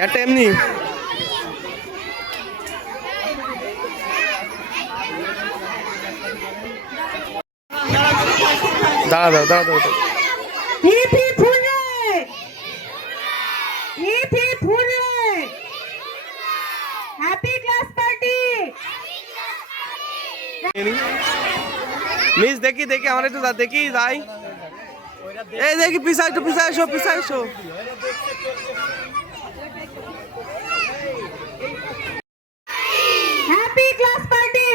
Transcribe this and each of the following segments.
একটা এমনি দাঁড়া দাও দাঁড়া দাও hip hip hurray hip hip hooray happy class party miss দেখি দেখি আমার একটু দেখি যাই এই দেখি পিছায় এসো হ্যাপি ক্লাস পার্টি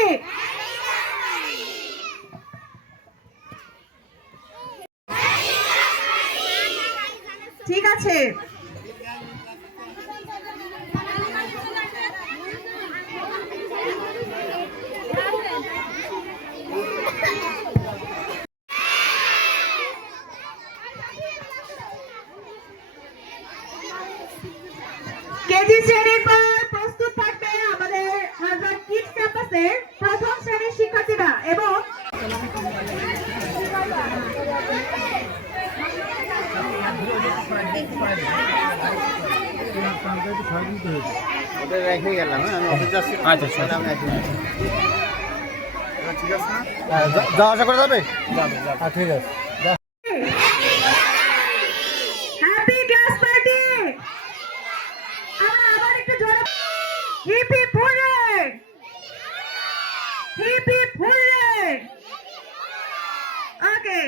ঠিক আছে কেজি শ্রেণীর পর প্রস্তুত থাকবে আমাদের হাজার কিডস ক্যাম্পাসের প্রথম শ্রেণীর শিক্ষার্থীরা এবং রেখে গেলাম আমি অফিস যাচ্ছি আচ্ছা ঠিক আছে যাওয়া আসা করে যাবে ঠিক আছে হ্যাপি ক্লাস পার্টি আমরা আবার একটু জোরে hip hip hurray hip hip hurray ওকে